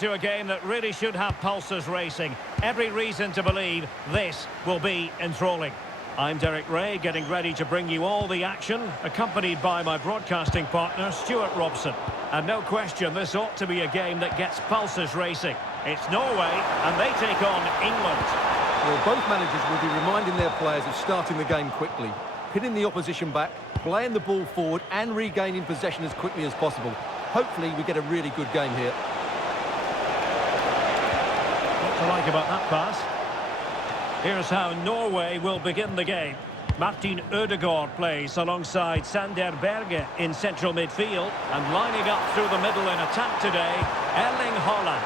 To a game that really should have pulses racing. Every reason to believe this will be enthralling. I'm Derek Ray, getting ready to bring you all the action, accompanied by my broadcasting partner, Stuart Robson. And no question, this ought to be a game that gets pulses racing. It's Norway, and they take on England. Well, both managers will be reminding their players of starting the game quickly, pinning the opposition back, playing the ball forward, and regaining possession as quickly as possible. Hopefully, we get a really good game here. What to like about that pass? Here's how Norway will begin the game. Martin Odegaard plays alongside Sander Berge in central midfield, and lining up through the middle in attack today, Erling Haaland.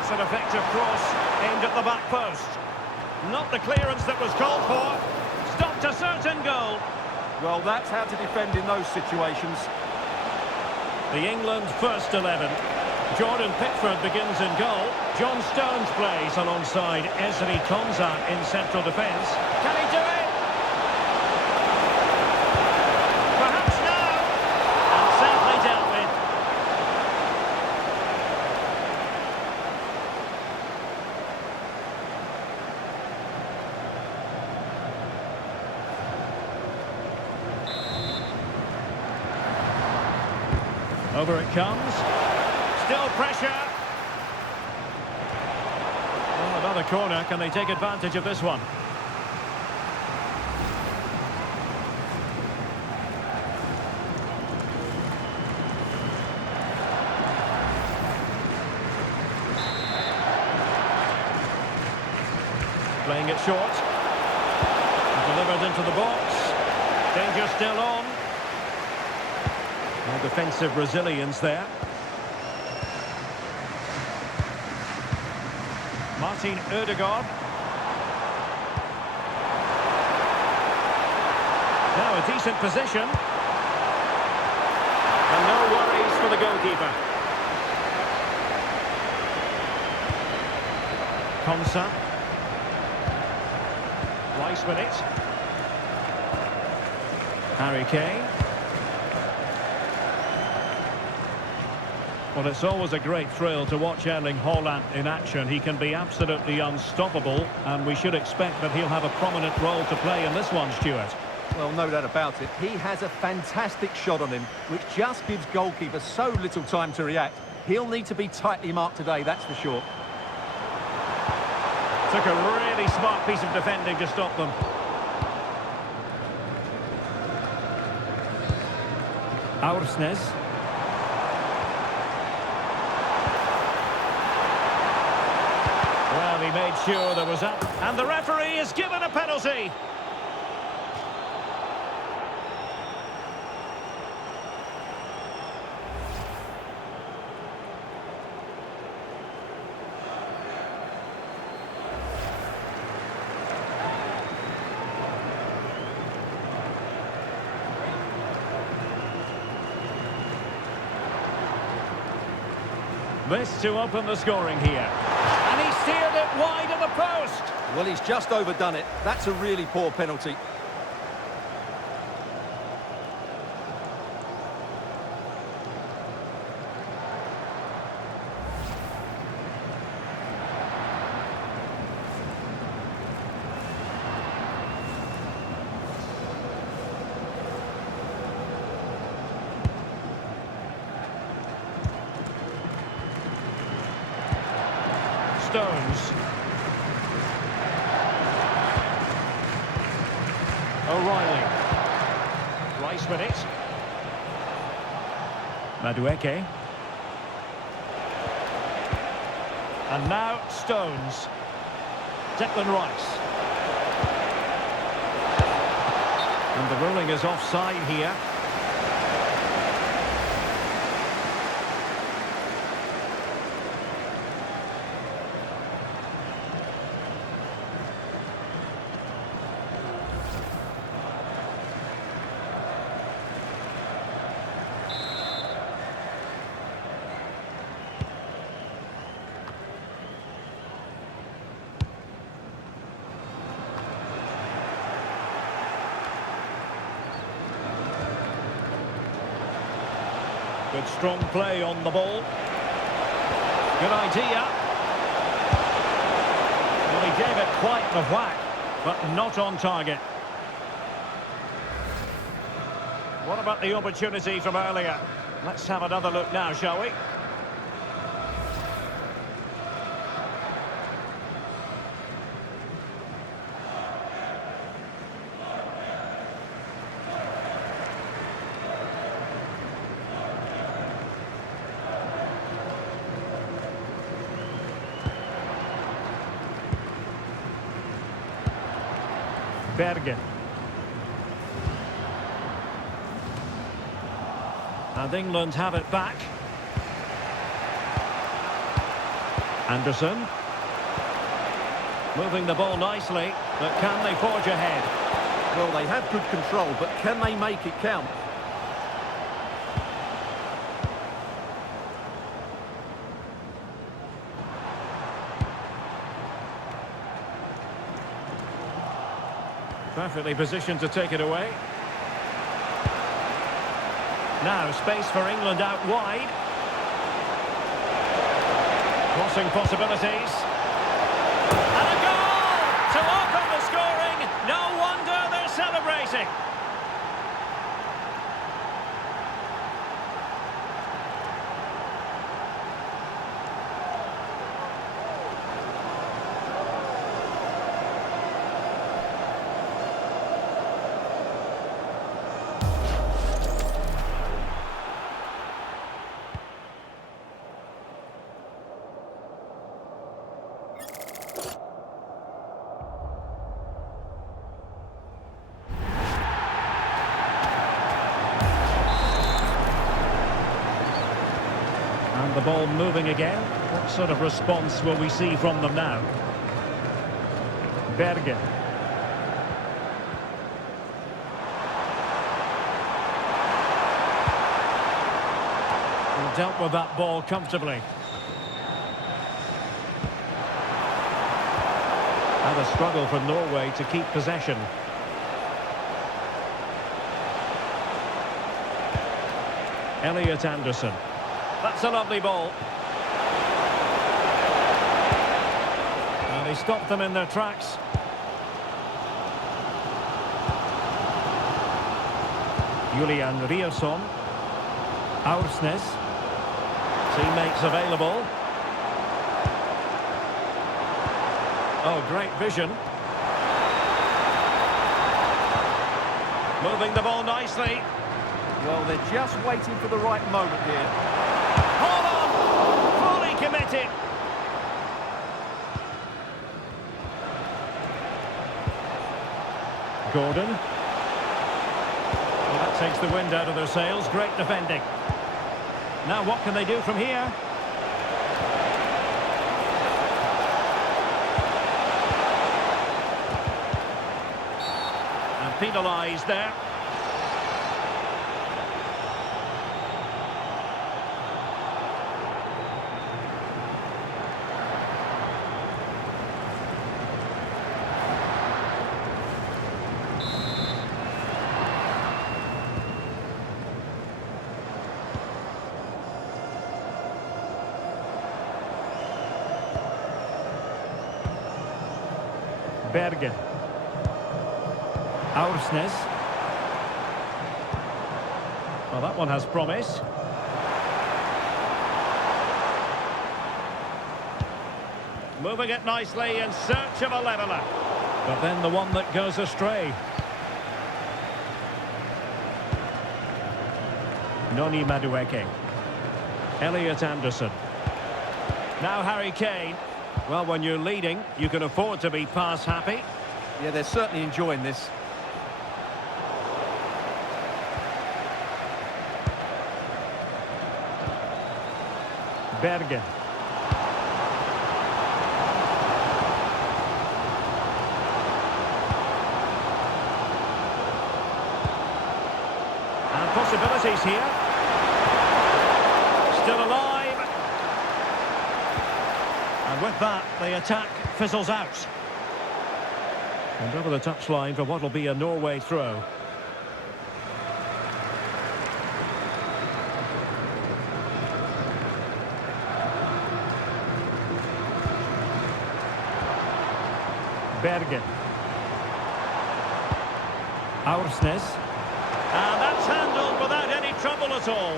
It's an effective cross aimed at the back post. Not the clearance that was called for. Stopped a certain goal. Well, that's how to defend in those situations. The England first 11. Jordan Pickford begins in goal. John Stones plays alongside Ezri Konsa in central defence. Can he do it? Perhaps now. And safely dealt with. Over it comes. Still pressure. Oh, another corner. Can they take advantage of this one? Playing it short. Delivered into the box. Danger still on. No defensive resilience there. Martin Odegaard. Now a decent position. And no worries for the goalkeeper. Konsa. Rice with it. Harry Kane. Well, it's always a great thrill to watch Erling Haaland in action. He can be absolutely unstoppable, and we should expect that he'll have a prominent role to play in this one, Stuart. Well, no doubt about it. He has a fantastic shot on him, which just gives goalkeepers so little time to react. He'll need to be tightly marked today, that's for sure. Took a really smart piece of defending to stop them. Aursnes. Well, he made sure there was up. And the referee is given a penalty. This to open the scoring here. And he steered it wide of the post. Well, he's just overdone it. That's a really poor penalty. Stones. O'Reilly. Rice with it. Madueke. And now Stones. Declan Rice. And the ruling is offside here. Good strong play on the ball. Good idea. Well, he gave it quite the whack, but not on target. What about the opportunity from earlier? Let's have another look now, shall we? Bergen. And England have it back. Anderson. Moving the ball nicely, but can they forge ahead? Well, they have good control, but can they make it count? Perfectly positioned to take it away. Now, space for England out wide. Crossing possibilities. And a goal! To open the scoring. No wonder they're celebrating. The ball moving again. What sort of response will we see from them now? Bergen. Dealt with that ball comfortably. And a struggle for Norway to keep possession. Elliot Anderson. That's a lovely ball. And he stopped them in their tracks. Julian Rierson. Aursnes. Teammates available. Oh, great vision. Moving the ball nicely. Well, they're just waiting for the right moment here. Fully committed. Gordon. Well, that takes the wind out of their sails. Great defending. Now what can they do from here? And penalised there. Bergen. Aursnes. Well, that one has promise. Moving it nicely in search of a leveller. But then the one that goes astray. Noni Madueke. Elliot Anderson. Now Harry Kane. Well, when you're leading, you can afford to be pass happy. Yeah, they're certainly enjoying this. Bergen. And possibilities here. Still alive. And with that, the attack fizzles out. And over the touchline for what will be a Norway throw. Bergen. Aursnes. And that's handled without any trouble at all.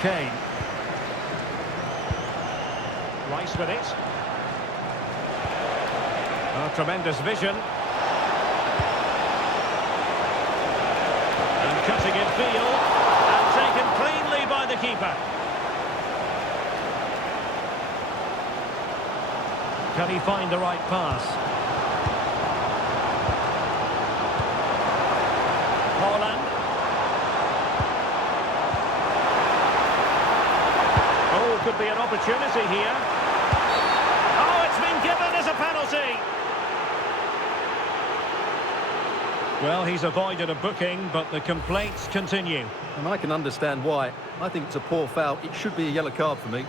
Kane. Rice with it. Oh, tremendous vision. And cutting in field. And taken cleanly by the keeper. Can he find the right pass? Haaland. Oh, could be an opportunity here. Oh, it's been given as a penalty. Well, he's avoided a booking, but the complaints continue. And I can understand why. I think it's a poor foul. It should be a yellow card for me.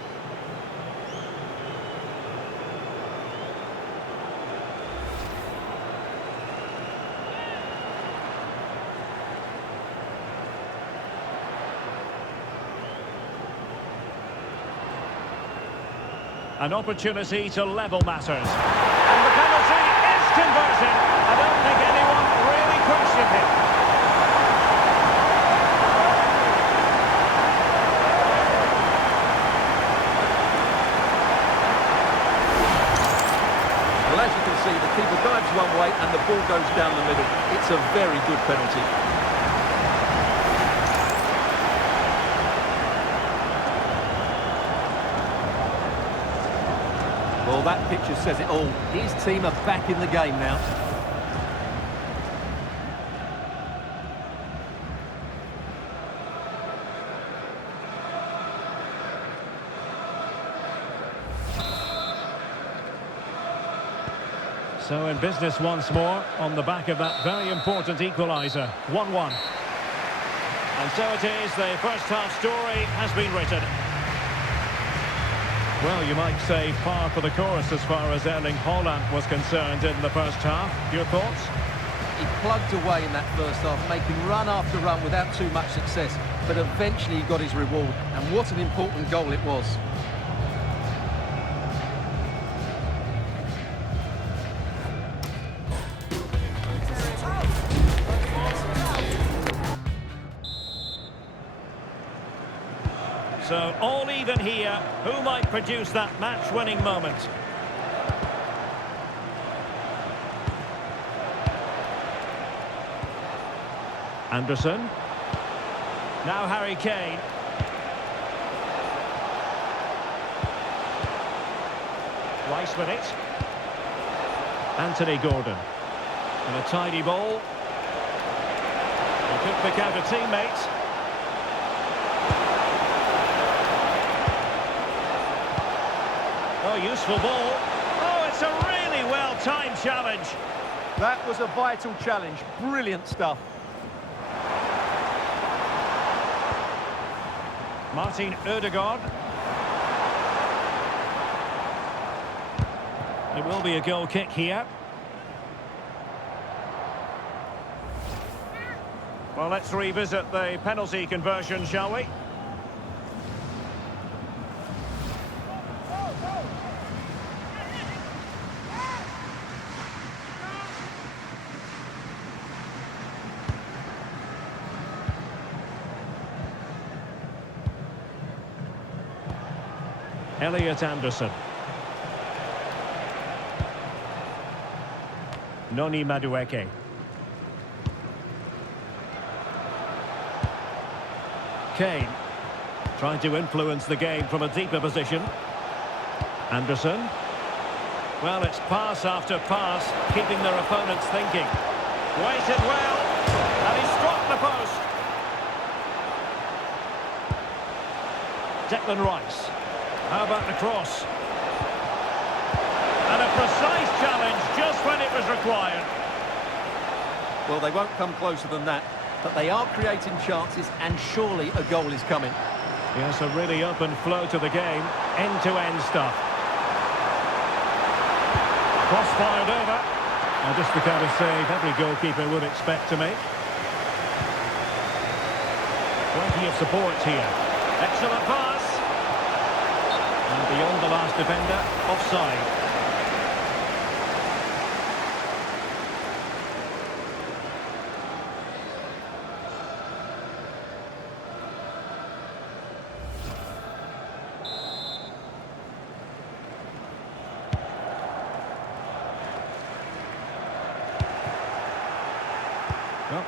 An opportunity to level matters. And the penalty is converted. I don't think anyone really questioned him. Well, as you can see, the keeper dives one way and the ball goes down the middle. It's a very good penalty. Well, that picture says it all. His team are back in the game now. So in business once more, on the back of that very important equalizer. 1-1. And so it is, the first half story has been written. Well, you might say par for the course as far as Erling Haaland was concerned in the first half. Your thoughts? He plugged away in that first half, making run after run without too much success. But eventually he got his reward. And what an important goal it was. So all even here. Who might produce that match-winning moment? Anderson. Now Harry Kane. Rice with it. Anthony Gordon. And a tidy ball. He could pick out a teammate. Oh, useful ball. Oh, it's a really well-timed challenge. That was a vital challenge. Brilliant stuff. Martin Odegaard. It will be a goal kick here. Well, let's revisit the penalty conversion, shall we? Elliot Anderson. Noni Madueke. Kane. Trying to influence the game from a deeper position. Anderson. Well, it's pass after pass, keeping their opponents thinking. Waited well, and he struck the post. Declan Rice. How about the cross? And a precise challenge just when it was required. Well, they won't come closer than that, but they are creating chances, and surely a goal is coming. Yes, a really open flow to the game, end-to-end stuff. Cross fired over. And just the kind of save every goalkeeper would expect to make. Plenty of support here. Excellent pass. And beyond the last defender, offside.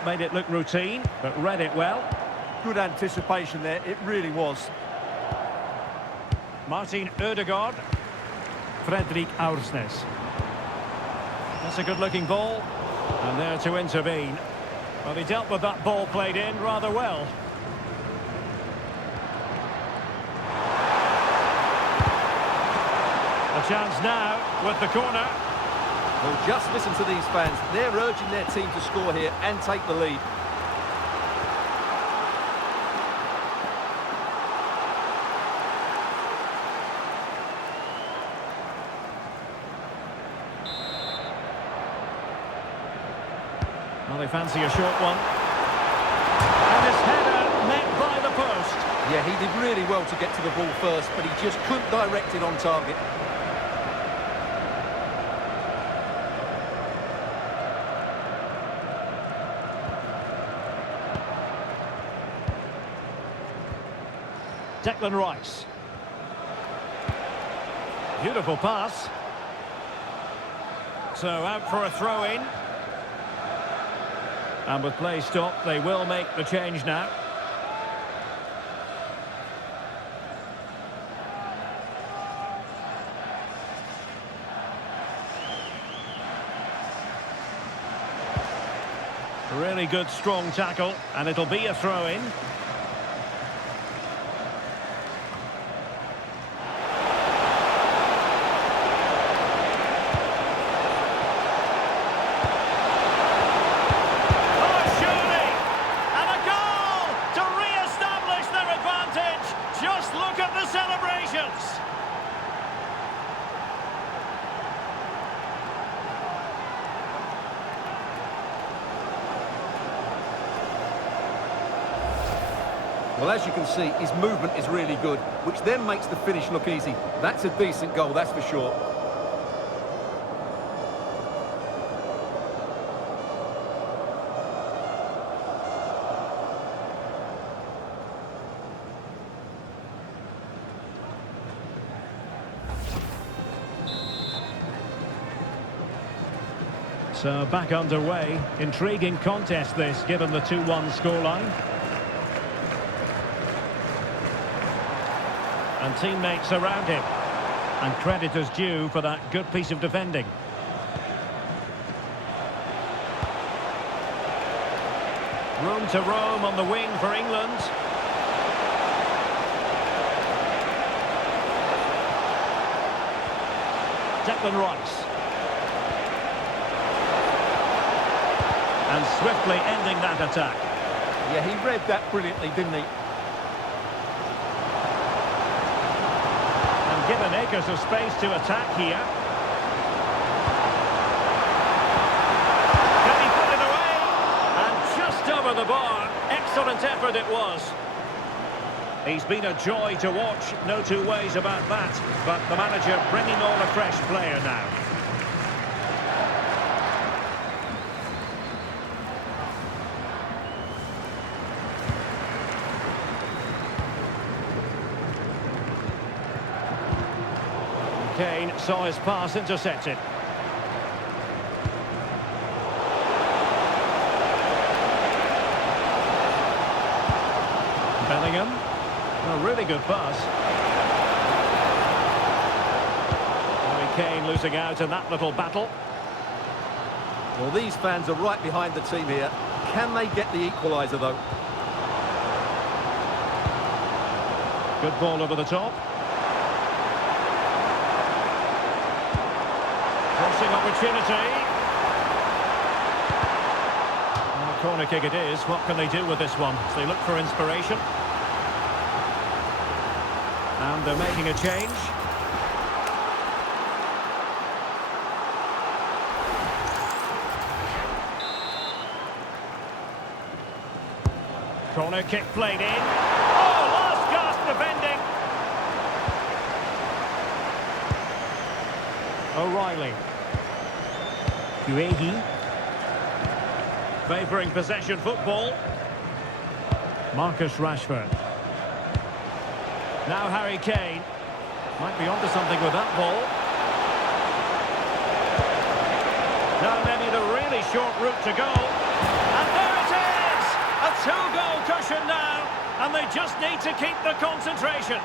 made it look routine, but read it well. Good anticipation there, it really was. Martin Odegaard. Fredrik Aursnes. That's a good-looking ball. And there to intervene. Well, he dealt with that ball played in rather well. A chance now with the corner. Well, just listen to these fans. They're urging their team to score here and take the lead. Well, they fancy a short one. And his header met by the post. Yeah, he did really well to get to the ball first, but he just couldn't direct it on target. Declan Rice. Beautiful pass. So out for a throw-in. And with play stopped, they will make the change now. A really good, strong tackle, and it'll be a throw-in. Well, as you can see, his movement is really good, which then makes the finish look easy. That's a decent goal, that's for sure. So back underway. Intriguing contest this, given the 2-1 scoreline. And teammates around him. And credit is due for that good piece of defending. Room to roam on the wing for England. Declan Rice. And swiftly ending that attack. Yeah, he read that brilliantly, didn't he? And given acres of space to attack here. Can he put it away? And just over the bar. Excellent effort it was. He's been a joy to watch, no two ways about that. But the manager bringing on a fresh player now. Kane saw his pass intercepted. Bellingham. A really good pass. Harry Kane losing out in that little battle. Well, these fans are right behind the team here. Can they get the equaliser, though? Good ball over the top. Crossing opportunity. And a corner kick it is. What can they do with this one? So they look for inspiration. And they're making a change. Corner kick played in. Oh, last gasp defending. O'Reilly. Guehi. Favouring possession football. Marcus Rashford. Now Harry Kane. Might be onto something with that ball. Now maybe the really short route to go. And there it is! possession now, and they just need to keep the concentration.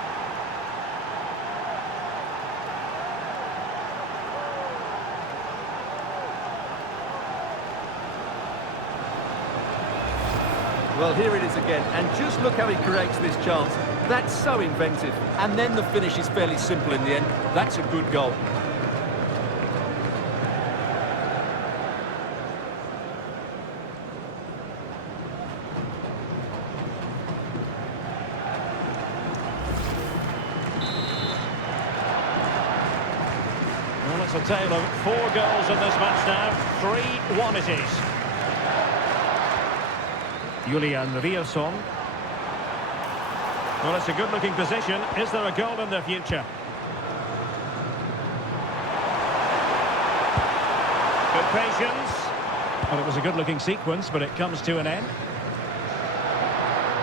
Well, here it is again, and just look how he creates this chance. That's so inventive. And then the finish is fairly simple in the end. That's a good goal. Well, it's a tale of 4 goals in this match now. 3-1 it is. Julian Rierson. Well, it's a good-looking position. Is there a goal in the future? Good patience. Well, it was a good-looking sequence, but it comes to an end.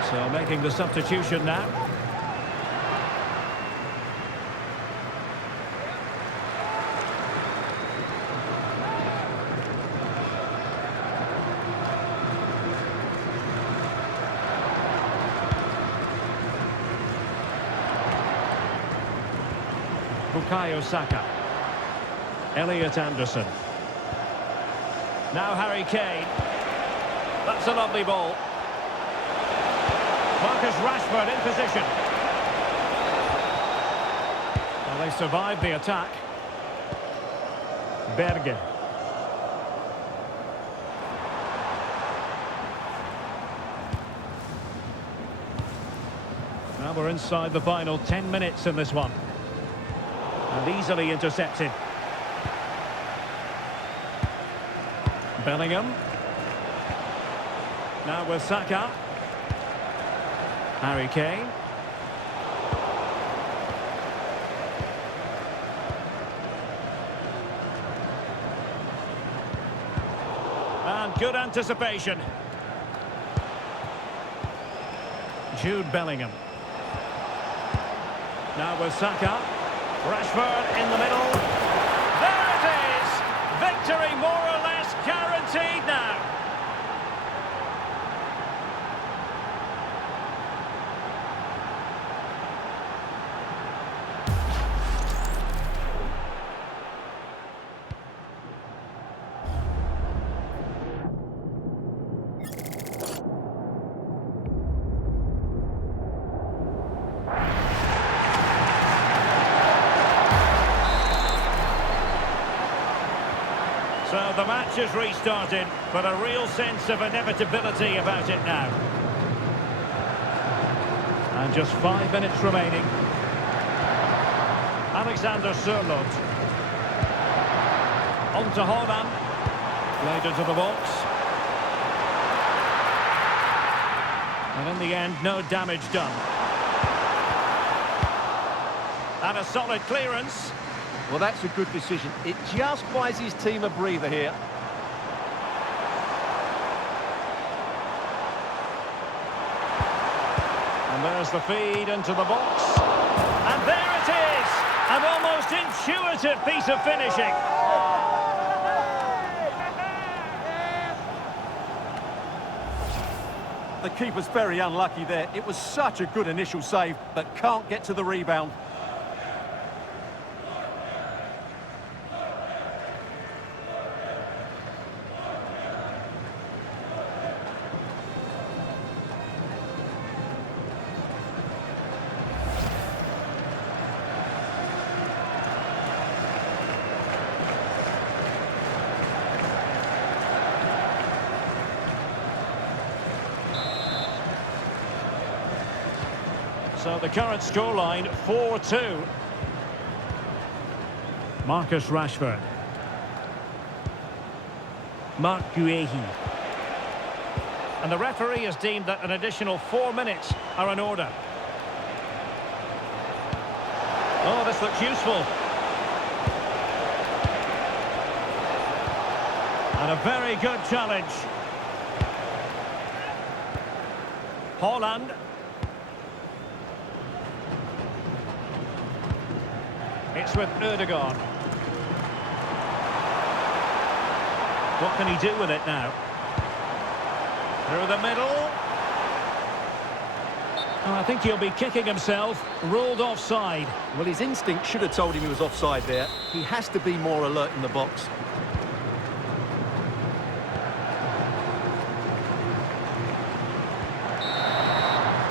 So making the substitution now. Bukayo Saka. Elliot Anderson. Now Harry Kane. That's a lovely ball. Marcus Rashford in position. Well, they survived the attack. Berge. Now we're inside the final 10 minutes in this one. And easily intercepted. Bellingham. Now with Saka. Harry Kane. And good anticipation. Jude Bellingham. Now with Saka. Rashford in the middle. There it is! Victory more or less guaranteed now. So the match has restarted, but a real sense of inevitability about it now. And just 5 minutes remaining. Alexander Sorloth. On to Haaland. Played into the box. And in the end, no damage done. And a solid clearance. Well, that's a good decision. It just buys his team a breather here. And there's the feed into the box. And there it is! An almost intuitive piece of finishing. The keeper's very unlucky there. It was such a good initial save, but can't get to the rebound. So the current scoreline, 4-2. Marcus Rashford. Marc Guehi. And the referee has deemed that an additional 4 minutes are in order. Oh, this looks useful. And a very good challenge. Haaland. It's with Odegaard. What can he do with it now? Through the middle. And I think he'll be kicking himself. Ruled offside. Well, his instinct should have told him he was offside there. He has to be more alert in the box.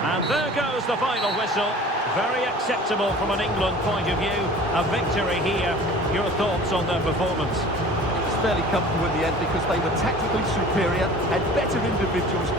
And there goes the final whistle. Very acceptable from an England point of view. A victory here. Your thoughts on their performance? It was fairly comfortable in the end because they were tactically superior, had better individuals.